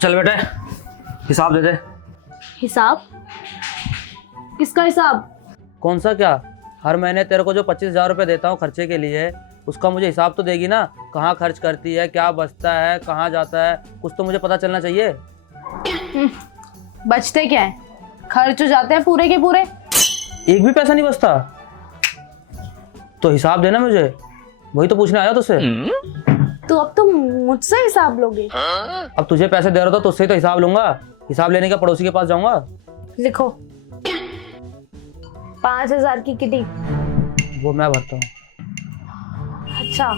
चल बेटे, हिसाब दे दे। हिसाब? किसका हिसाब? कौन सा क्या? हर महीने तेरे को जो 25,000 रुपये देता हूँ खर्चे के लिए, उसका मुझे हिसाब तो देगी ना। कहाँ खर्च करती है, क्या बचता है, कहाँ जाता है, कुछ तो मुझे पता चलना चाहिए। बचते क्या है? खर्च हो जाते हैं पूरे के पूरे। एक भी पैसा नहीं बचता? तो हिसाब देना मुझे, वही तो पूछने आया तुझसे। तो अब तुम मुझसे हिसाब लोगे? अब तुझे पैसे दे रहा था तो उससे ही तो हिसाब लूंगा। हिसाब लेने का पड़ोसी के पास जाऊंगा? लिखो 5,000 की किटी। वो मैं भरता हूँ। अच्छा,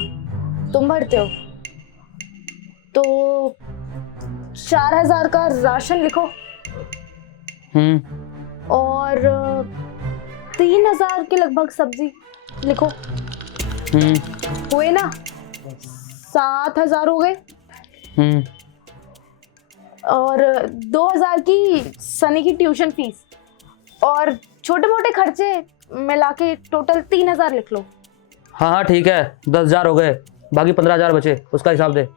तुम भरते हो तो 4,000 का राशन लिखो और 3,000 के लगभग सब्जी लिखो। हुए ना? 7,000 हो गए। और 2,000 की सनी की ट्यूशन फीस और छोटे मोटे खर्चे मिला के टोटल 3,000 लिख लो। हाँ हाँ ठीक है, 10,000 हो गए, बाकी 15,000 बचे, उसका हिसाब दे।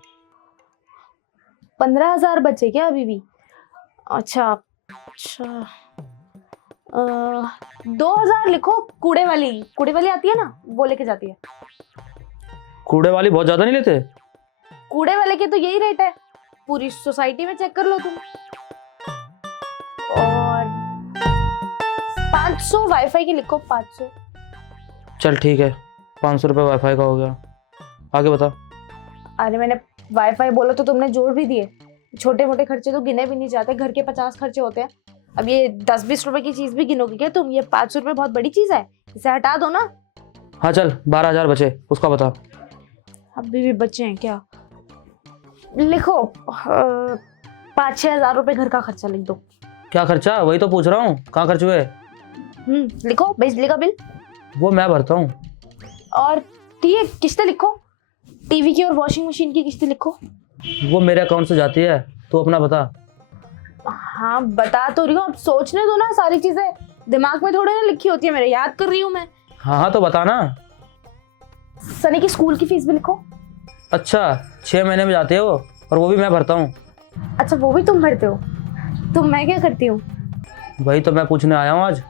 15,000 बचे क्या अभी भी? अच्छा अच्छा 2,000 लिखो। कूड़े वाली आती है ना, वो लेके जाती है। कूड़े वाली बहुत ज्यादा नहीं लेते? कूड़े वाले के तो यही रेट है, पूरी सोसाइटी में चेक कर लो तुम। और 500 वाईफाई की लिखो, 500। चल ठीक है, 500 रुपये वाईफाई का हो गया, आगे बता। अरे मैंने वाईफाई बोला तो तुमने जोड़ भी दिए। छोटे मोटे खर्चे तो गिने भी नहीं जाते, घर के 50 खर्चे होते हैं। अब ये 10-20 रुपए की चीज भी गिनोगे क्या तुम? ये 500 रुपए बहुत बड़ी चीज है, इसे हटा दो ना। हाँ चल, 12,000 बचे, उसका बता। अभी भी बचे हैं क्या? लिखो 5-6 हजार रुपए घर का खर्चा लिख दो। क्या खर्चा? वही तो पूछ रहा हूँ, कहाँ खर्च हुए? लिखो बिजली का बिल। वो मैं भरता हूँ। और ठीक, किस्तें लिखो। टीवी की और वॉशिंग मशीन की किस्तें लिखो। वो मेरे अकाउंट से जाती है, तू अपना बता। हाँ बता तो रही हूँ, अब सोचने दो ना, सारी चीजें दिमाग में थोड़ी ना लिखी होती है मेरे, याद कर रही हूँ मैं। हाँ हाँ तो बता ना। सनी की स्कूल की फीस भी लिखो। अच्छा, 6 महीने में जाती है वो, और वो भी मैं भरता हूँ। अच्छा वो भी तुम भरते हो? तो मैं क्या करती हूँ? वही तो मैं पूछने आया हूँ आज,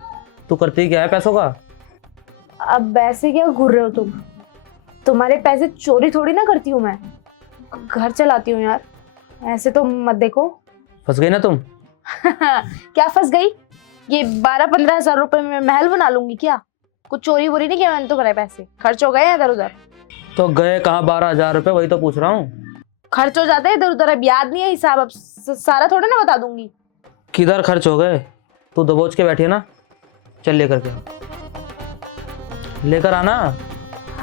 तू करती क्या है पैसों का? अब वैसे क्या घूर रहे हो तुम? तुम्हारे पैसे चोरी थोड़ी ना करती हूँ मैं, घर चलाती हूँ यार, ऐसे तो मत देखो। फंस गई ना तुम? क्या फंस गई? ये 12-15 हजार रुपए में महल बना लूंगी क्या? कुछ चोरी वोरी नहीं किया मैंने, तो मेरे पैसे खर्च हो गए इधर उधर। तो गए कहाँ 12,000 रुपये, वही तो पूछ रहा हूँ। खर्च हो जाते हैं इधर उधर, अब याद नहीं है हिसाब, अब सारा थोड़ा ना बता दूंगी। किधर खर्च हो गए? तू दबोच के बैठी है ना, चल लेकर के लेकर आना।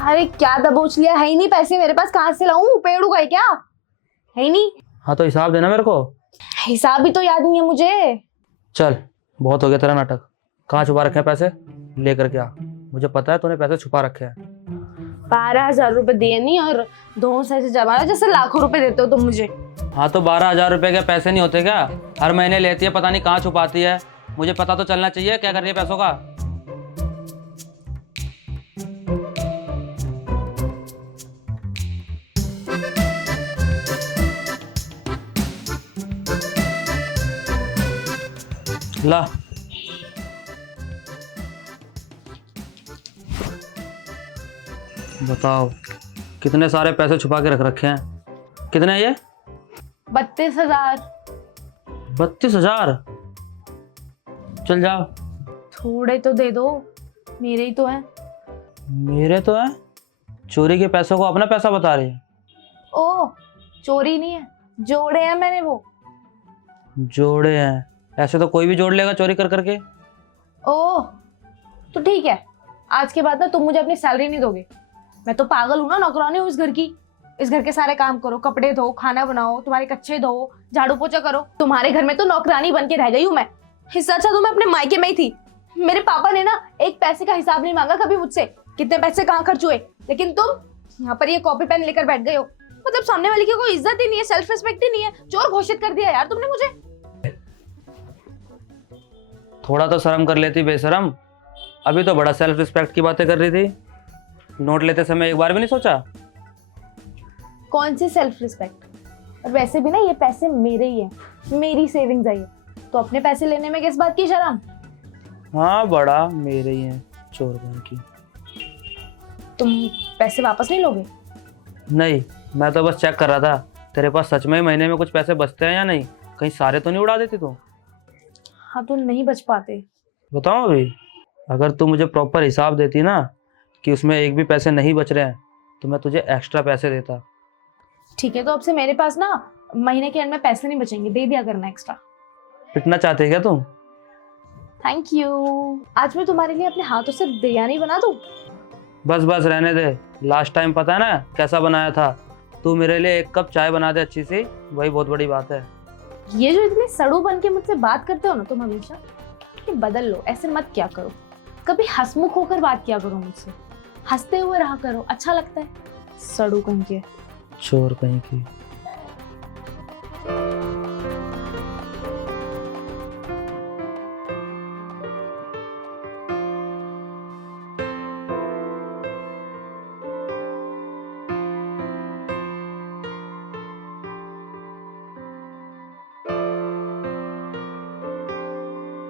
अरे क्या दबोच लिया, है ही नहीं पैसे मेरे पास, कहाँ से लाऊं? पेड़ उगाए क्या? है ही नहीं। हाँ तो हिसाब देना मेरे को। हिसाब भी तो याद नहीं है मुझे। चल बहुत हो गया तेरा नाटक, कहाँ छुपा रखे हैं पैसे? लेकर के आ, मुझे पता है तूने पैसे छुपा रखे हैं। 12,000 रुपए दिए नहीं और दोनों से जमा जैसे लाखों रुपए देते हो तुम मुझे। हाँ तो 12,000 रुपये के पैसे नहीं होते क्या? हर महीने लेती है, पता नहीं कहाँ छुपाती है, मुझे पता तो चलना चाहिए क्या कर रही है पैसों का। ला, बताओ कितने सारे पैसे छुपा के रख रखे हैं। कितने ये? 32,000। 32,000? चल जाओ। थोड़े तो दे दो, मेरे ही तो है। मेरे तो है? चोरी के पैसों को अपना पैसा बता रही है? ओ चोरी नहीं है, जोड़े हैं मैंने वो। जोड़े हैं? ऐसे तो कोई भी जोड़ लेगा चोरी कर करके। ओह तो ठीक है, आज के बाद ना तुम मुझे अपनी सैलरी नहीं दोगे। मैं तो पागल हूँ ना, नौकरानी हूँ इस घर की। इस घर के सारे काम करो, कपड़े धो, खाना बनाओ, तुम्हारे कच्चे धो, झाड़ू पोछा करो। तुम्हारे घर में तो नौकरानी बन के रह गई हूँ मैं। हिस्सा अच्छा तो मैं अपने मायके में ही थी। मेरे पापा ने ना एक पैसे का हिसाब नहीं मांगा कभी मुझसे, कितने पैसे कहाँ खर्च हुए। लेकिन तुम यहाँ पर ये कॉपी पेन लेकर बैठ गए हो, मतलब सामने वाले की कोई इज्जत ही नहीं है, सेल्फ रिस्पेक्ट ही नहीं है। चोर घोषित कर दिया यार तुमने मुझे। थोड़ा तो शर्म कर लेती बेशरम, अभी तो बड़ा सेल्फ रिस्पेक्ट की बातें कर रही थी। नोट लेते समय एक बार भी नहीं सोचा? कौन सी सेल्फ रिस्पेक्ट? और वैसे भी ना ये पैसे मेरे ही हैं, मेरी सेविंग्स है ये, तो अपने पैसे लेने में किस बात की शर्म। हाँ बड़ा मेरे ही हैं, चोर बन की। तुम पैसे वापस नहीं लोगे? नहीं, मैं तो बस चेक कर रहा था तेरे पास सच में ही महीने में कुछ पैसे बचते हैं या नहीं, कहीं सारे तो नहीं उड़ा देती तू। हाँ तो नहीं बच पाते। बताओ अभी, अगर तू मुझे प्रॉपर हिसाब देती ना कि उसमें एक भी पैसे नहीं बच रहे हैं तो मैं तुझे एक्स्ट्रा पैसे देता। ठीक है, तो अब से मेरे पास ना महीने के एंड में पैसे नहीं बचेंगे, दे दिया करना एक्स्ट्रा। पिटना चाहते क्या तुम? Thank you. आज मैं तुम्हारे लिए अपने हाथों से बिरयानी बना दूँ? बस बस रहने दे, लास्ट टाइम पता है ना कैसा बनाया था। तू मेरे लिए 1 कप चाय बना दे अच्छी सी, वही बहुत बड़ी बात है। ये जो इतने सड़ू बन के मुझसे बात करते हो ना तुम हमेशा, ये बदल लो, ऐसे मत क्या करो। कभी हंसमुख होकर बात किया करो मुझसे, हंसते हुए रहा करो, अच्छा लगता है। सड़ू कहीं के। चोर कहीं की।